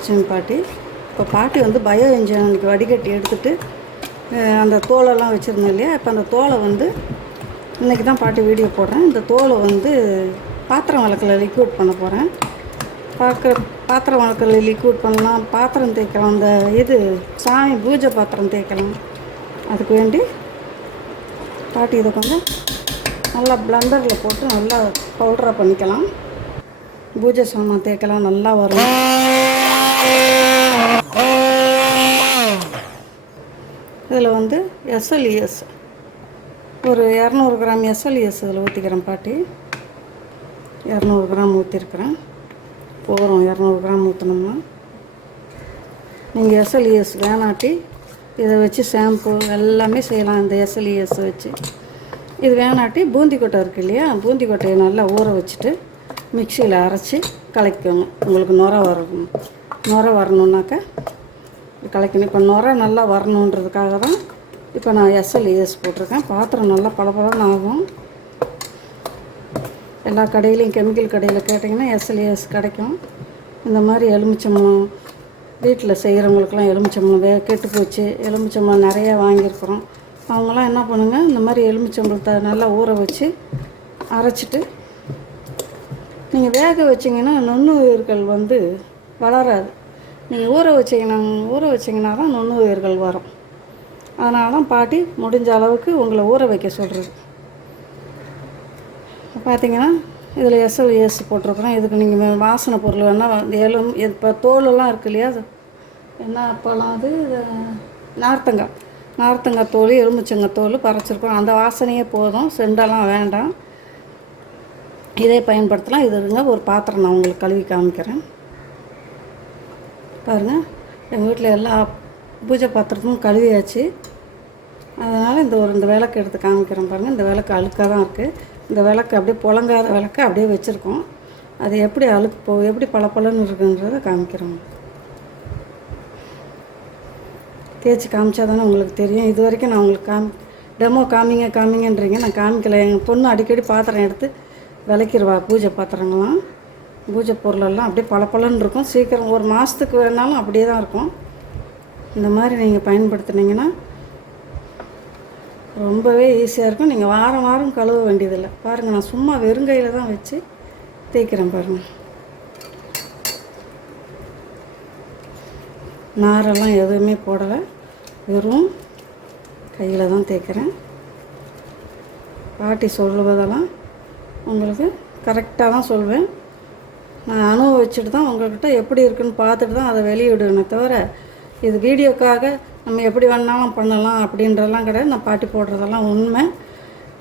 லட்சுமி பாட்டி. இப்போ பாட்டி வந்து பயோ இன்ஜினுக்கு வடிகட்டி எடுத்துகிட்டு அந்த தோலெல்லாம் வச்சுருந்தேன் இல்லையா, இப்போ அந்த தோலை வந்து இன்றைக்கி தான் பாட்டி வீடியோ போடுறேன். இந்த தோலை வந்து பாத்திரம் வளர்க்கல லிக்விட் பண்ண போகிறேன். பாத்திரம் வளர்க்கல லிக்விட் பண்ணலாம், பாத்திரம் தேய்க்கலாம், அந்த இது சாமி பூஜை பாத்திரம் தேய்க்கலாம். அதுக்கு வேண்டி பாட்டி இதை கொஞ்சம் நல்லா பிளெண்டரில் போட்டு நல்லா பவுடராக பண்ணிக்கலாம். பூஜை சாமான் தேய்க்கலாம், நல்லா வரும். இதில் வந்து எஸ்எல்இஎஸ் ஒரு 200 கிராம் எஸ்எல்இஎஸ் இதில் ஊற்றிக்கிறேன் பாட்டி. 200 கிராம் ஊற்றிருக்கிறேன். போகிறோம் 200 கிராம் ஊற்றினோம்னா. நீங்கள் எஸ்எல்இஎஸ் வேணாட்டி இதை வச்சு ஷாம்பு எல்லாமே செய்யலாம். இந்த எஸ்எல்இஎஸ் வச்சு இது வேணாட்டி பூந்தி கொட்டை இருக்குது இல்லையா, பூந்தி கொட்டையை நல்லா ஊற வச்சுட்டு மிக்சியில் அரைச்சி கலக்கிக்கோங்க. உங்களுக்கு நுரை வரணுன்னாக்கா கலக்கணும். இப்போ நுரை நல்லா வரணுன்றதுக்காக தான் இப்போ நான் எஸ்எல்இஎஸ் போட்டிருக்கேன். பாத்திரம் நல்லா பளபளன்னு ஆகும். எல்லா கடையிலையும் கெமிக்கல் கடையில் கேட்டிங்கன்னா எஸ்எல்இஎஸ் கிடைக்கும். இந்த மாதிரி எலுமிச்சம்பழம் வீட்டில் செய்கிறவங்களுக்கெல்லாம் எலுமிச்சம்பழம் கெட்டு போச்சு, எலுமிச்சம்பழம் நிறையா வாங்கியிருக்கிறோம். அவங்களாம் என்ன பண்ணுங்கள், இந்த மாதிரி எலுமிச்சம்பழத்தை நல்லா ஊற வச்சு அரைச்சிட்டு நீங்கள் வேக வச்சிங்கன்னா நுண்ணுயிர்கள் வந்து வளராது. நீங்கள் ஊற வச்சிங்கன்னா தான் நுண்ணுயிர்கள் வரும். அதனால தான் பாட்டி முடிஞ்ச அளவுக்கு உங்களை ஊற வைக்க சொல்கிறது. பார்த்திங்கன்னா இதில் எஸ்எல்இஎஸ் போட்டிருக்குறோம். இதுக்கு நீங்கள் வாசனை பொருள் வேணால் இப்போ தோலெல்லாம் இருக்குது இல்லையா, அது என்ன அப்போலாம் அது நார்த்தங்காய் தோல், எலுமிச்சங்காய் தோல் பறைச்சிருக்கோம். அந்த வாசனையே போதும், செண்டெல்லாம் வேண்டாம். இதே பயன்படுத்தலாம். இது இருங்க, ஒரு பாத்திரம் நான் உங்களுக்கு கழுவி காமிக்கிறேன். பாருங்கள், எங்கள் வீட்டில் எல்லா பூஜை பாத்திரமும் கழுவியாச்சு. அதனால் இந்த விளக்கு எடுத்து காமிக்கிறேன். பாருங்கள், இந்த விளக்கு அழுக்காக தான் இருக்குது. இந்த விளக்கு அப்படியே புழங்காத விளக்கு அப்படியே வச்சுருக்கோம். அது எப்படி எப்படி பளபளன்னு இருக்குன்றதை காமிக்கிறோம். தேய்ச்சி காமிச்சா தானே உங்களுக்கு தெரியும். இது வரைக்கும் நான் உங்களுக்கு டெமோ காமிங்கன்றீங்க, நான் காமிக்கலை. எங்கள் பொண்ணு அடிக்கடி பாத்திரம் எடுத்து விளக்கிடுவா. பூஜை பாத்திரங்கள்லாம், பூஜை பொருளெல்லாம் அப்படியே பளபளன்னு இருக்கும். சீக்கிரம் ஒரு மாதத்துக்கு வேணாலும் அப்படியே தான் இருக்கும். இந்த மாதிரி நீங்கள் பயன்படுத்துனீங்கன்னா ரொம்பவே ஈஸியாக இருக்கும். நீங்கள் வாரம் வாரம் கழுவ வேண்டியதில்லை. பாருங்கள், நான் சும்மா வெறுங்கையில் தான் வச்சு தேய்க்கிறேன். பாருங்கள், நாரெல்லாம் எதுவுமே போடலை, வெறும் கையில் தான் தேய்க்கிறேன். பாட்டி சொல்லுவதெல்லாம் உங்களுக்கு கரெக்டாக தான் சொல்வேன். நான் அனுபவிச்சுட்டு தான் உங்கள்கிட்ட எப்படி இருக்குன்னு பார்த்துட்டு தான் அதை வெளியிடுவேனே தவிர, இது வீடியோக்காக நம்ம எப்படி வேணாலும் பண்ணலாம் அப்படின்றதெல்லாம் கிடையாது. நான் பாட்டி போடுறதெல்லாம் உண்மை.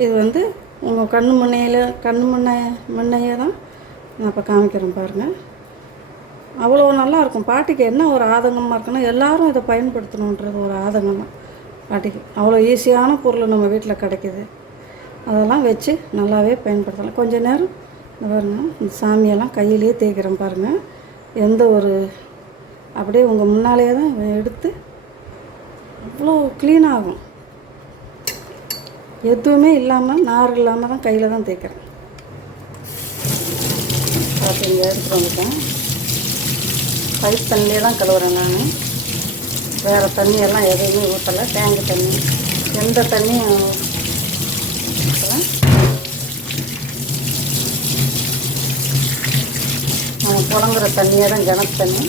இது வந்து உங்கள் கண்ணு முன்னையே தான் நான் இப்போ காமிக்கிறேன். பாருங்கள், அவ்வளோ நல்லாயிருக்கும். பாட்டிக்கு என்ன ஒரு ஆதங்கமாக இருக்குன்னா, எல்லோரும் இதை பயன்படுத்தணுன்றது ஒரு ஆதங்கம் தான் பாட்டிக்கு. அவ்வளோ ஈஸியான பொருள் நம்ம வீட்டில் கிடைக்கிது. அதெல்லாம் வச்சு நல்லாவே பயன்படுத்தலாம். கொஞ்சம் நேரம் இந்த பாருங்கள், இந்த சாமியெல்லாம் கையிலேயே தேய்க்கிறேன். பாருங்கள், எந்த ஒரு அப்படியே உங்கள் முன்னாலேயே தான் எடுத்து அவ்வளோ க்ளீனாகும். எதுவுமே இல்லாமல் நார் இல்லாமல் தான் கையில் தான் தேய்க்கிறேன். பார்த்தீங்க, எடுத்துகிட்டு வந்துட்டேன். பைப் தண்ணியே தான் கழுவுறேன் நான். வேறு தண்ணியெல்லாம் எதுவுமே ஊற்றலை. டேங்கு தண்ணி, எந்த தண்ணியும் ஊற்றலை. நம்ம புழங்குற தண்ணியே தான் கிணத்து தண்ணி.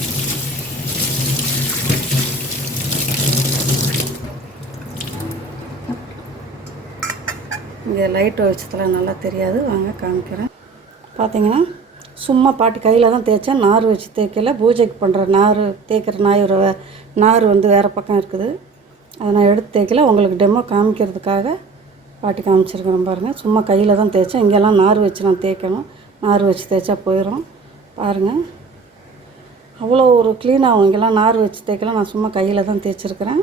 இங்கே லைட் வெளிச்சத்தில் நல்லா தெரியாது, வாங்க காமிக்கிறேன். பார்த்தீங்கன்னா சும்மா பாட்டி கையில் தான் தேய்ச்சேன், நார் வச்சு தேய்க்கல. பூஜைக்கு பண்ணுற தேய்க்கிற நார் வந்து வேறு பக்கம் இருக்குது, அதை நான் எடுத்து தேய்க்கல. உங்களுக்கு டெமோ காமிக்கிறதுக்காக பாட்டி காமிச்சிருக்கிறேன். பாருங்கள், சும்மா கையில் தான் தேய்ச்சேன். இங்கெல்லாம் நார் வச்சு நான் தேய்க்கணும். நார் வச்சு தேய்ச்சா போயிடும். பாருங்கள், அவ்வளோ ஒரு க்ளீனாகும். இங்கெல்லாம் நார் வச்சு தேய்க்கலாம். நான் சும்மா கையில் தான் தேய்ச்சிருக்கிறேன்.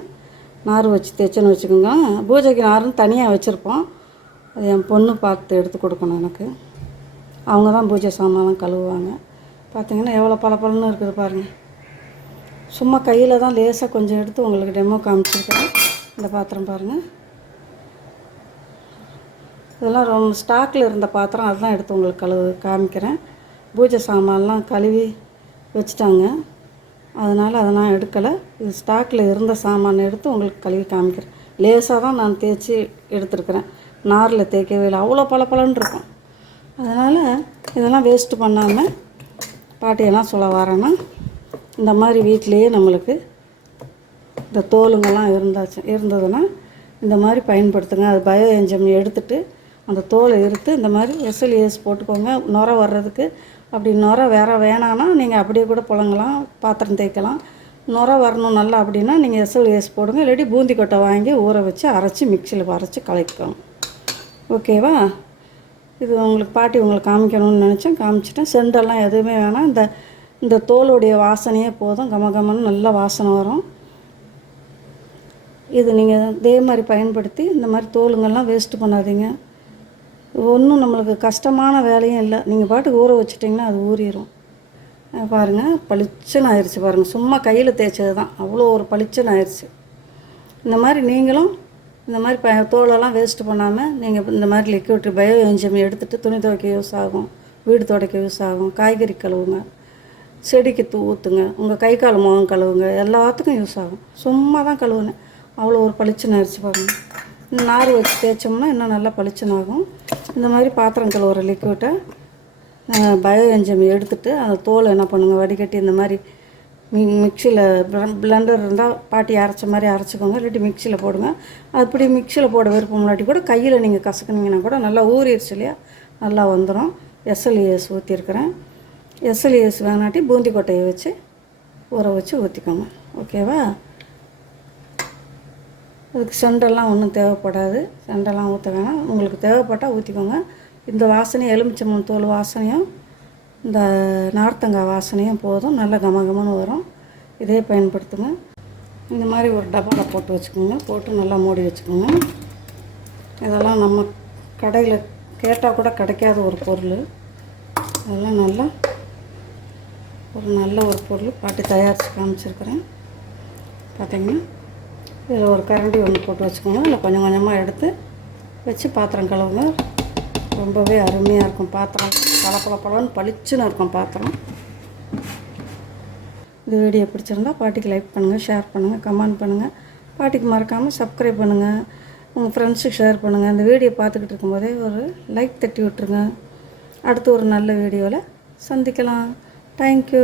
நார் வச்சு தேய்ச்சேன்னு வச்சுக்கோங்க. பூஜைக்கு நார்னு தனியாக வச்சுருப்போம். அது என் பொண்ணு பார்த்து எடுத்து கொடுக்கணும் எனக்கு. அவங்க தான் பூஜை சாமான்லாம் கழுவுவாங்க. பார்த்திங்கன்னா எவ்வளோ பளபளன்னு இருக்குது பாருங்கள். சும்மா கையில் தான் லேசாக கொஞ்சம் எடுத்து உங்களுக்கு டெமோ காமிச்சிருக்கிறேன். இந்த பாத்திரம் பாருங்கள், இதெல்லாம் ரொம்ப ஸ்டாக்கில் இருந்த பாத்திரம். அதுதான் எடுத்து உங்களுக்கு காமிக்கிறேன். பூஜை சாமான்லாம் கழுவி வச்சுட்டாங்க. அதனால் அதை நான் எடுக்கலை. இது ஸ்டாக்கில் இருந்த சாமான் எடுத்து உங்களுக்கு கழுவி காமிக்கிறேன். லேசாக தான் நான் தேய்ச்சி எடுத்துருக்கிறேன், நாரில் தேய்க்கவே இல்லை. அவ்வளோ பளபளன்னு இருக்கும். அதனால் இதெல்லாம் வேஸ்ட்டு பண்ணாமல் பாட்டியெல்லாம் சொல்ல வரேன்னா, இந்த மாதிரி வீட்டிலையே நம்மளுக்கு இந்த தோலுங்கெல்லாம் இருந்ததுன்னா இந்த மாதிரி பயன்படுத்துங்க. அது பயோ என்ஜைம் எடுத்துகிட்டு அந்த தோலை எடுத்து இந்த மாதிரி எஸ்எல்ஏஎஸ் போட்டுக்கோங்க நுரை வர்றதுக்கு. அப்படி நுரை வேணான்னா நீங்கள் அப்படியே கூட புழங்கலாம், பாத்திரம் தேய்க்கலாம். நுரை வரணும் நல்லா அப்படின்னா நீங்கள் எஸ்எல்ஏஎஸ் போடுங்க. இல்லாட்டி பூந்தி கொட்டை வாங்கி ஊற வச்சு அரைச்சி மிக்சியில் அரைச்சி கலக்கணும். ஓகேவா? இது உங்களுக்கு பாட்டி உங்களுக்கு காமிக்கணும்னு நினச்சேன், காமிச்சிட்டேன். செண்டெல்லாம் எதுவுமே வேணாம். இந்த தோலுடைய வாசனையே போதும், கமகமன்னு நல்ல வாசனை வரும். இது நீங்கள் இதே மாதிரி பயன்படுத்தி இந்த மாதிரி தோலுங்கள்லாம் வேஸ்ட்டு பண்ணாதீங்க. ஒன்றும் நம்மளுக்கு கஷ்டமான வேலையும் இல்லை. நீங்கள் பாட்டுக்கு ஊற வச்சிட்டிங்கன்னா அது ஊறிடும். பாருங்கள், பளிச்சுன்னு ஆயிடுச்சு பாருங்கள். சும்மா கையில் தேய்ச்சது தான், அவ்வளோ ஒரு பளிச்சுன்னு ஆயிடுச்சு. இந்த மாதிரி நீங்களும் இந்த மாதிரி தோலெல்லாம் வேஸ்ட்டு பண்ணாமல் நீங்கள் இந்த மாதிரி லிக்விட் பயோ என்ஜைம் எடுத்துகிட்டு துணி துவைக்க யூஸ் ஆகும், வீடு துடைக்க யூஸ் ஆகும், காய்கறி கழுவுங்க, செடிக்கு ஊற்றுங்க, உங்கள் கை கால் முகம் கழுவுங்க, எல்லாத்துக்கும் யூஸ் ஆகும். சும்மா தான் கழுவுனேன், அவ்வளோ ஒரு பளிச்சுன்னு ஆயிடுச்சு பாருங்கள். இந்த நார் வச்சு தேய்ச்சோம்னா இன்னும் நல்லா பளிச்சுன்னு ஆகும். இந்த மாதிரி பாத்திரம் கழுவுற லிக்விட்டை பயோ என்ஜைம் எடுத்துகிட்டு அந்த தோலை என்ன பண்ணுங்கள், வடிகட்டி இந்த மாதிரி மிக்சியில் பிளெண்டர் இருந்தால் பாட்டி அரைச்ச மாதிரி அரைச்சிக்கோங்க. இல்லாட்டி மிக்சியில் போடுங்க. அப்படி மிக்சியில் போட விருப்பம் இல்லாட்டி கூட கையில் நீங்கள் கசக்குனீங்கன்னா கூட நல்லா ஊறிடுச்சு இல்லையா, நல்லா வந்துடும். எஸ்எல்ஏஎஸ் ஊற்றிருக்கிறேன். எஸ்எல்ஏஎஸ் வேணாட்டி பூந்தி கொட்டையை வச்சு ஊற வச்சு ஊற்றிக்கோங்க. ஓகேவா? அதுக்கு செண்டெல்லாம் ஒன்றும் தேவைப்படாது, செண்டெல்லாம் ஊற்ற வேணாம். உங்களுக்கு தேவைப்பட்டால் ஊற்றிக்கோங்க. இந்த வாசனையும் எலுமிச்சம்பழம் தோல் வாசனையும் இந்த நார்த்தங்காய் வாசனையும் போதும், நல்ல கமகமன்னு வரும். இதே பயன்படுத்துங்க. இந்த மாதிரி ஒரு டப்பாவில் போட்டு வச்சுக்கோங்க, போட்டு நல்லா மூடி வச்சுக்கோங்க. இதெல்லாம் நம்ம கடையில் கேட்டால் கூட கிடைக்காத ஒரு பொருள். அதெல்லாம் நல்ல ஒரு பொருள் பாட்டி தயாரித்து காமிச்சிருக்கிறேன். பார்த்திங்கன்னா இதில் ஒரு கரண்டி ஒன்று போட்டு வச்சுக்கோங்க. இல்லை கொஞ்சம் கொஞ்சமாக எடுத்து வச்சு பாத்திரம் கழுவுங்க. ரொம்பவே அருமையாக இருக்கும். பாத்திரம் பளபளன்னு பளிச்சுன்னு இருக்கும் பாத்திரம். இந்த வீடியோ பிடிச்சிருந்தா பாட்டிக்கு லைக் பண்ணுங்கள், ஷேர் பண்ணுங்கள், கமெண்ட் பண்ணுங்கள். பாட்டிக்கு மறக்காமல் சப்ஸ்கிரைப் பண்ணுங்கள், உங்கள் ஃப்ரெண்ட்ஸுக்கு ஷேர் பண்ணுங்கள். இந்த வீடியோ பார்த்துக்கிட்டு இருக்கும்போதே ஒரு லைக் தட்டி விட்டுருங்க. அடுத்து ஒரு நல்ல வீடியோவில் சந்திக்கலாம். தேங்க்யூ.